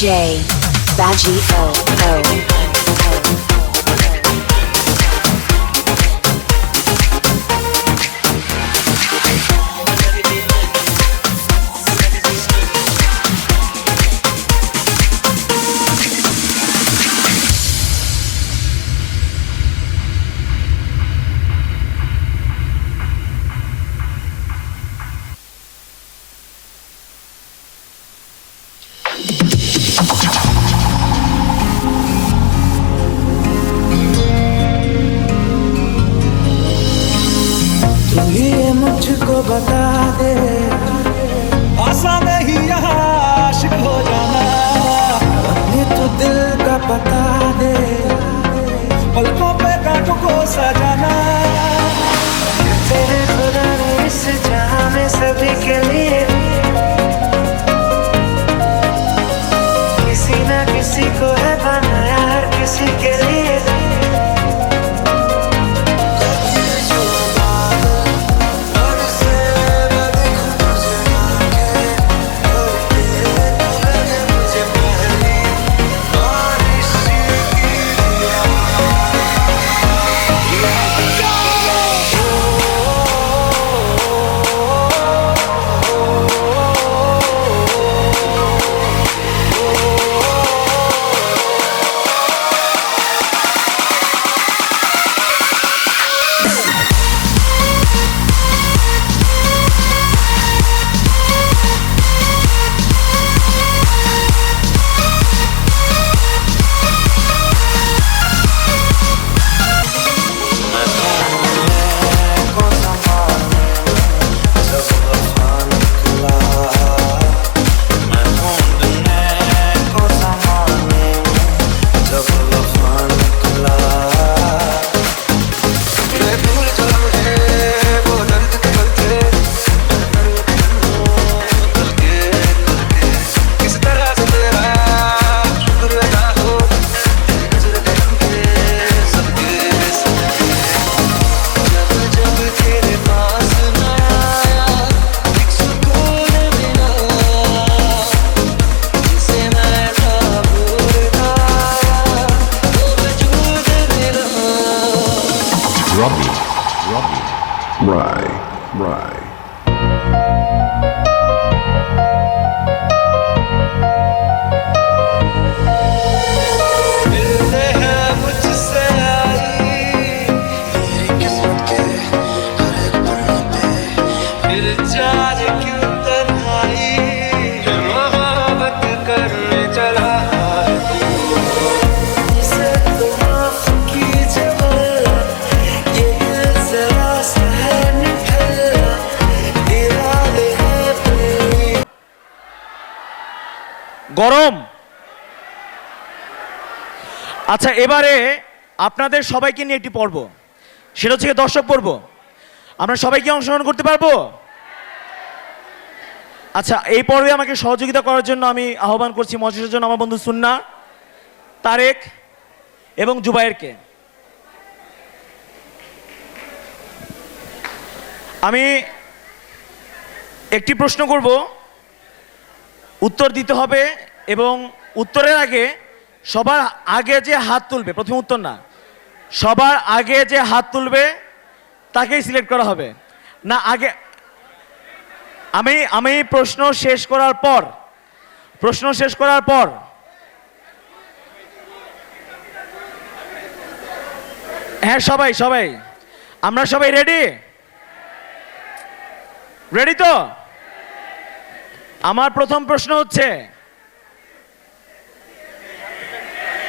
DJ Baji O. मुझको बता दे आसान नहीं यहाँ आशिक हो जाना अपने तो दिल का बता दे पलकों पे कांटों को सजाना तेरे खुदा ने इस जहां में सभी के लिए किसी ना किसी को है बनाया हर किसी के लिए Yeah. फिर जान क्यों तन्हाई फिर मोहब्बत करने चला इसे तो माफ कीजिए वरना ये दिल जरा सा है निठल्ला इरादे हैं अपने গরম। আচ্ছা, এবারে আপনাদের সবাইকে নিয়ে একটি পর্ব, সেটা হচ্ছে দর্শক পর্ব। আমরা সবাই কি অংশগ্রহণ করতে পারবো? আচ্ছা, এই পর্বে আমাকে সহযোগিতা করার জন্য আমি আহ্বান করছি মঞ্চের জন্য আমার বন্ধু সুন্না, তারেক এবং জুবায়েরকে। আমি একটি প্রশ্ন করব, উত্তর দিতে হবে এবং উত্তরের আগে সবার আগে যে হাত তুলবে, প্রথম উত্তর না, সবার আগে যে হাত তুলবে তাকেই সিলেক্ট করা হবে না। আগে আমি আমি প্রশ্ন শেষ করার পর হ্যাঁ, সবাই আমরা সবাই রেডি তো? আমার প্রথম প্রশ্ন হচ্ছে,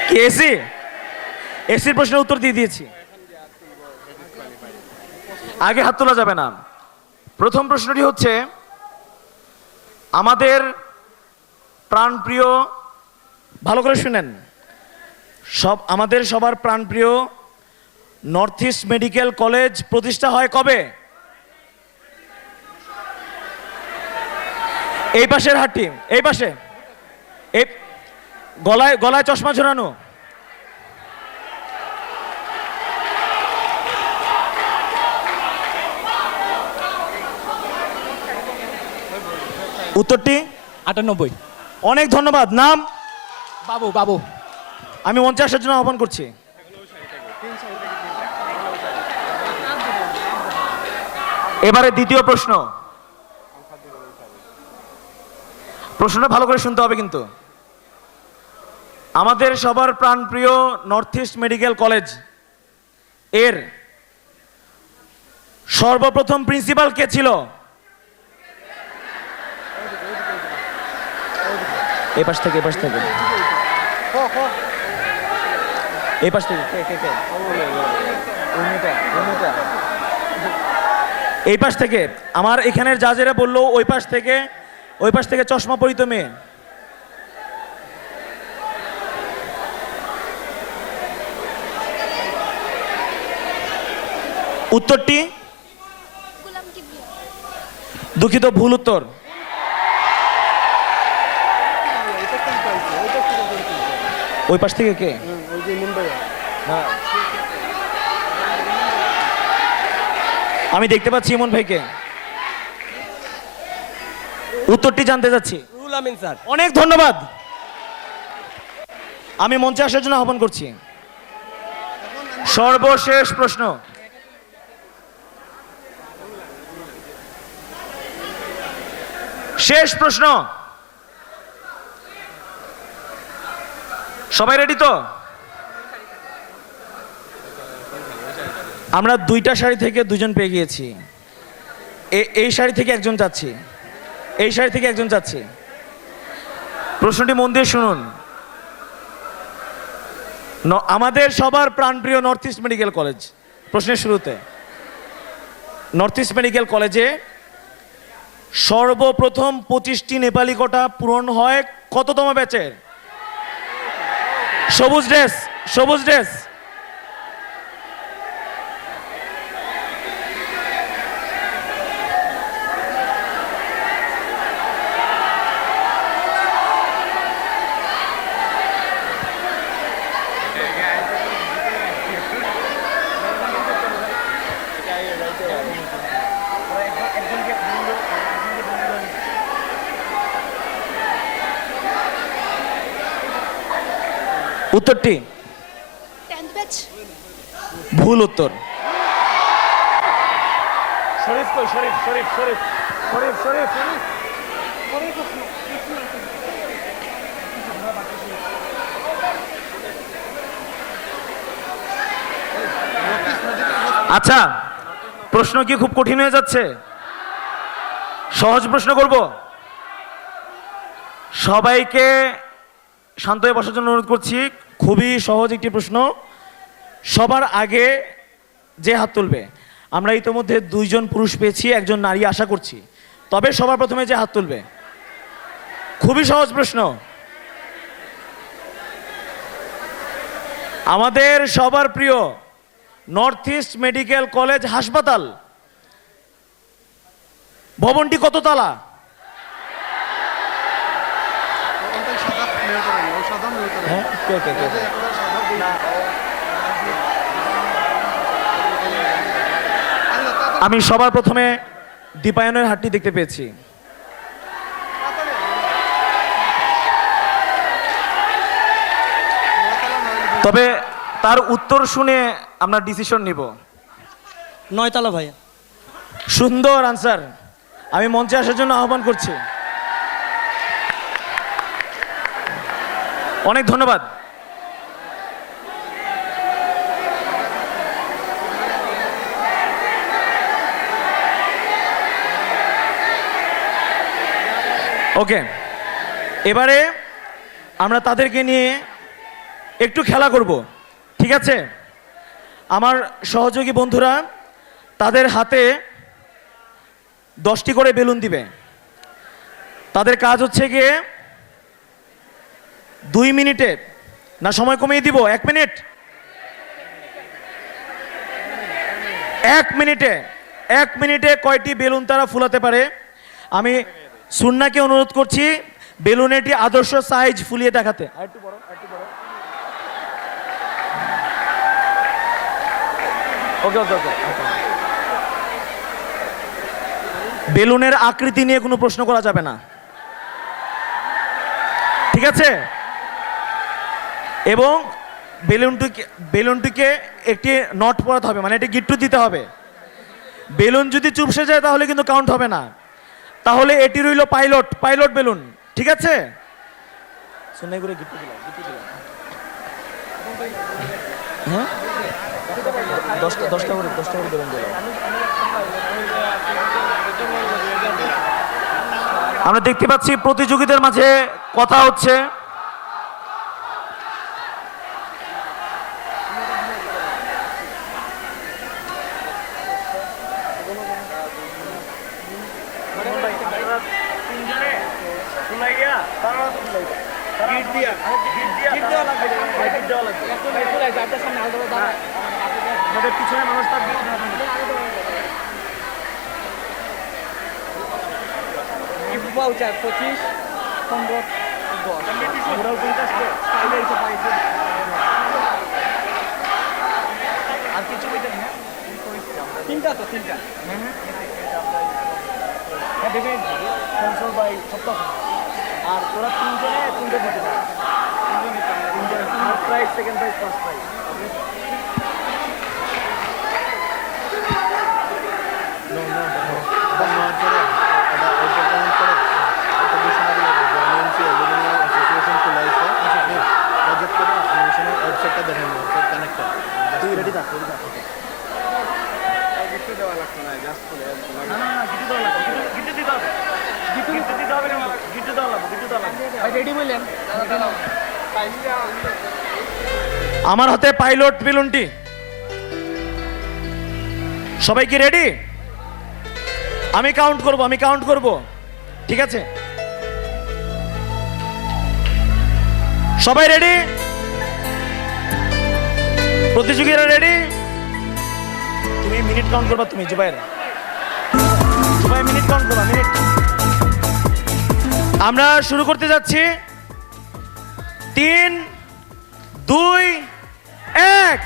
কি এসির প্রশ্নের উত্তর দিয়ে দিয়েছি, আগে হাত তোলা যাবে না। প্রথম প্রশ্নটি হচ্ছে, আমাদের প্রাণপ্রিয়, ভালো করে শুনেন, আমাদের সবার প্রাণপ্রিয় নর্থ ইস্ট মেডিকেল কলেজ প্রতিষ্ঠা হয় কবে? এই পাশের হাতটি, এই পাশে, এই গলায় চশমা ঝোরানো, উত্তরটি 98। অনেক ধন্যবাদ। নাম? বাবু। আমি মঞ্চে আসার জন্য আহ্বান করছি। এবারে দ্বিতীয় প্রশ্নটা ভালো করে শুনতে হবে কিন্তু। আমাদের সবার প্রাণপ্রিয় নর্থ ইস্ট মেডিকেল কলেজ এর সর্বপ্রথম প্রিন্সিপাল কে ছিল? এই পাশ থেকে এই পাশ থেকে আমার এখানের জাজেরা বললো ওই পাশ থেকে চশমা পরিত মেয়ে। উত্তরটি দুঃখিত, ভুল উত্তর। ওই পাশ থেকে কে? আমি দেখতে পাচ্ছি ইমন ভাইকে। উত্তরটি জানতে যাচ্ছি। রুহুল আমিন স্যার। অনেক ধন্যবাদ। আমি মঞ্চে আসার জন্য আহ্বান করছি। সর্বশেষ প্রশ্ন, সবাই রেডি তো? আমরা দুইটা শাড়ি থেকে দুজন পেয়ে গিয়েছি। এই শাড়ি থেকে একজন যাচ্ছে। প্রশ্নটি মন দিয়ে শুনুন। আমাদের সবার প্রাণপ্রিয় নর্থ ইস্ট মেডিকেল কলেজ, প্রশ্নের শুরুতে নর্থ ইস্ট মেডিকেল কলেজে সর্বপ্রথম 25টি নেপালি কোটা পূরণ হয় কততম ব্যাচের? সবুজ ড্রেস। উত্তরটি ভুল উত্তর। আচ্ছা, প্রশ্ন কি খুব কঠিন হয়ে যাচ্ছে? সহজ প্রশ্ন করব, সবাইকে শান্ত হয়ে বসার জন্য অনুরোধ করছি। খুবই সহজ একটি প্রশ্ন। সবার আগে যে হাত তুলবে, আমরা ইতোমধ্যে 2 জন পুরুষ পেয়েছি, 1 জন নারী আশা করছি, তবে সবার প্রথমে যে হাত তুলবে। খুবই সহজ প্রশ্ন। আমাদের সবার প্রিয় নর্থ ইস্ট মেডিকেল কলেজ হাসপাতাল ভবনটি কত তলা? হ্যাঁ, আমি সবার প্রথমে দীপায়নের হাতটি দেখতে পেয়েছি। তবে তার উত্তর শুনে আমরা ডিসিশন নিব। 9 তলা ভাই। সুন্দর আনসার। আমি মঞ্চে আসার জন্য আহ্বান করছি। অনেক ধন্যবাদ। ওকে, এবারে আমরা তাদেরকে নিয়ে একটু খেলা করব, ঠিক আছে? আমার সহযোগী বন্ধুরা তাদের হাতে 10টি করে বেলুন দিবে। তাদের কাজ হচ্ছে গিয়ে 2 মিনিটে, না সময় কমিয়ে দিব, 1 মিনিট, 1 মিনিটে কয়টি বেলুন তারা ফুলাতে পারে। আমি সুন্নাকে অনুরোধ করছি বেলুনের একটি আদর্শ সাইজ ফুলিয়ে দেখাতে। ওকে ওকে ওকে। বেলুনের আকৃতি নিয়ে কোনো প্রশ্ন করা যাবে না, ঠিক আছে? এবং বেলুনটিকে একটি নট পরাতে হবে, মানে এটি গিট্টু দিতে হবে। বেলুন যদি চুপসে যায় তাহলে কিন্তু কাউন্ট হবে না। তাহলে এটি রইল পাইলট বেলুন, ঠিক আছে? শুনে করে গিট্টু দিলাম। হ্যাঁ, 10টা করে বেলুন দিলাম। আমরা দেখতে পাচ্ছি প্রতিযোগীদের মাঝে কথা হচ্ছে। পিছনে মানুষ থাকবে। ভাউচার 25, 15, 10। আর কিছু বইতেন না? 3টা তো 3টা। হ্যাঁ, দেখে স্পন্সর বাই সপ্তাহ। আর তোরা 3 জনে 3টে দিতে পারে। 3 জনে first prize, second prize, first prize. তুই রেডি থাক, রেডি থাক। গিফট দেওয়া লাগতো না, জাস্ট করে না না না, গিফট দেওয়া লাগতো, গিফট দিতে হবে, গিফট দিতে হবে, গিফট দেওয়া লাগবে, গিফট দেওয়া লাগবে। ভাই রেডি বললেন? আমার হাতে পাইলট বেলুনটি। সবাই কি রেডি? আমি কাউন্ট করব, ঠিক আছে? সবাই রেডি? প্রতিযোগীরা রেডি? তুমি মিনিট কাউন্ট করবা, তুমি জুবাইর, সবাই মিনিট কাউন্ট করবা, মিনিট। আমরা শুরু করতে যাচ্ছি। 3, 2, 1।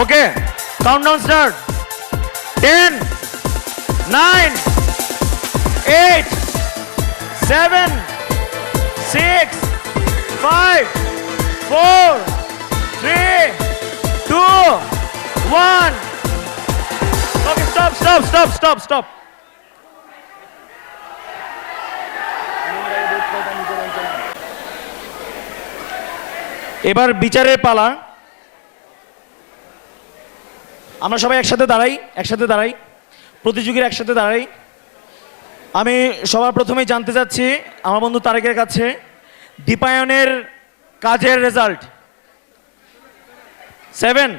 ওকে, কাউন্টডাউন স্টার্ট। 10, 9, 8, 7, 6, 5, 4, 3, 2, 1. Okay, stop. এবার বিচারের পালা। আমরা সবাই একসাথে দাঁড়াই, প্রতিযোগীরা একসাথে দাঁড়াই। আমি সবার প্রথমেই জানতে চাচ্ছি আমার বন্ধু তারেকের কাছে দীপায়নের কাজের রেজাল্ট। 7।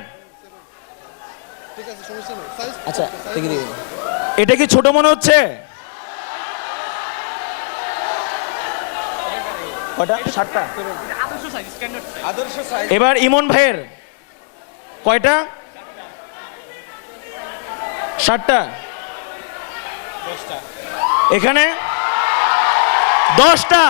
আচ্ছা দেখি দেখি এটা কি ছোট মনে হচ্ছে? কয়টা? 7টা। এবার ইমন ভাইয়ের কয়টা? 7টা। এখানে 10টা।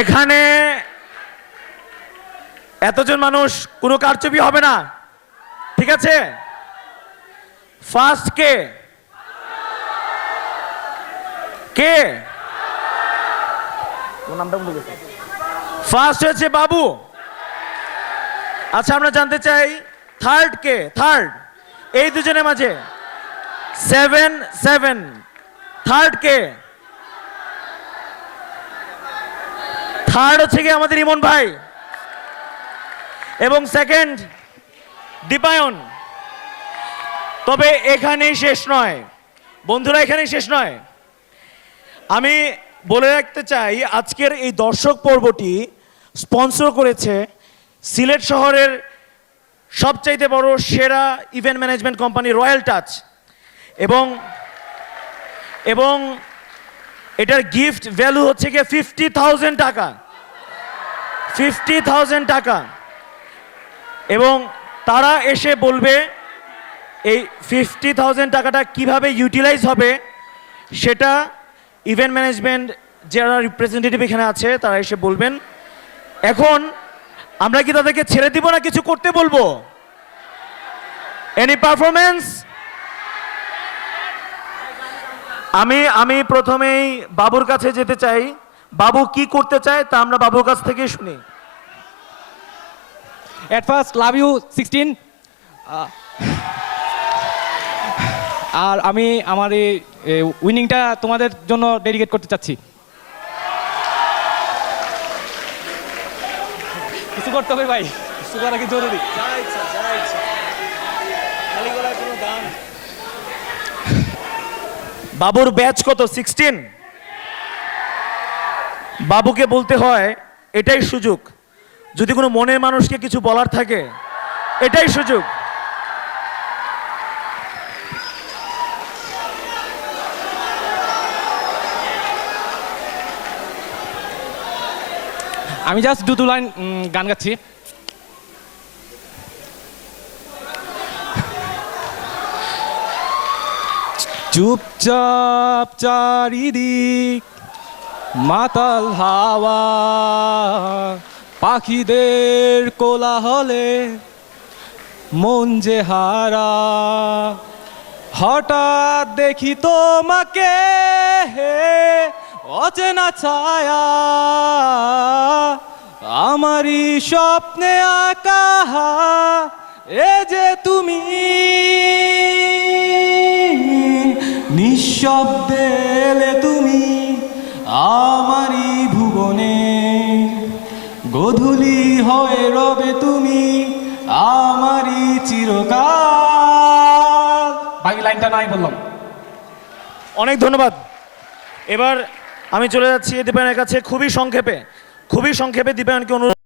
এখানে এতজন মানুষ, কোনো কারচুপি হবে না, ঠিক আছে? ফার্স্ট কে? ফার্স্ট হয়েছে বাবু। আচ্ছা, আমরা জানতে চাই থার্ড কে? থার্ড এই দুজনের মাঝে 7 থার্ড কে? থার্ড হচ্ছে কি আমাদের ইমন ভাই, এবং সেকেন্ড দীপায়ন। তবে এখানেই শেষ নয় বন্ধুরা, এখানেই শেষ নয়। আমি বলে রাখতে চাই আজকের এই দর্শক পর্বটি স্পন্সর করেছে সিলেট শহরের সবচাইতে বড় সেরা event management company royal touch, এবং এটার গিফট ভ্যালু হচ্ছে গিয়ে 50,000 টাকা। 50,000 টাকা। এবং তারা এসে বলবে এই 50,000 টাকাটা কিভাবে ইউটিলাইজ হবে সেটা ইভেন্ট ম্যানেজমেন্ট যারা রিপ্রেজেন্টেটিভ এখানে আছে তারা এসে বলবেন। এখন আমরা কি তাদেরকে ছেড়ে দিব না কিছু করতে বলবো? Any performance? আমি প্রথমেই বাবুর কাছে যেতে চাই। বাবু কি করতে চায় তা আমরা বাবুর কাছ থেকে শুনি। At first love you 16। আর আমি আমার এই উইনিংটা তোমাদের জন্য ডেডিকেট করতে চাচ্ছি। কিছু করতে হবে ভাই, কিছু করা কি জরুরি? বাবুর ব্যাচ কত? 16। বাবুকে বলতে হয় এটাই সুযোগ, যদি কোনো মনের মানুষকে কিছু বলার থাকে এটাই সুযোগ। আমি জাস্ট 2 লাইন গান গাচ্ছি। চুপচাপ চারিদিক মাতাল হাওয়া, পাখিদের কোলাহলে মন যে হারা, হঠাৎ দেখি তোমাকে অচেনা ছায়া, আমারই স্বপ্নে আঁকা এ যে তুমি, নিঃশব্দে এলে তুমি আমারই ভুবনে, গোধূলি হয়ে রবে তুমি আমারই চিরকাল। বাকি লাইনটা নাই বললাম। অনেক ধন্যবাদ। এবার আমি চলে যাচ্ছি দীপায়নের কাছে। খুবই সংক্ষেপে দীপায়নকে অনুরোধ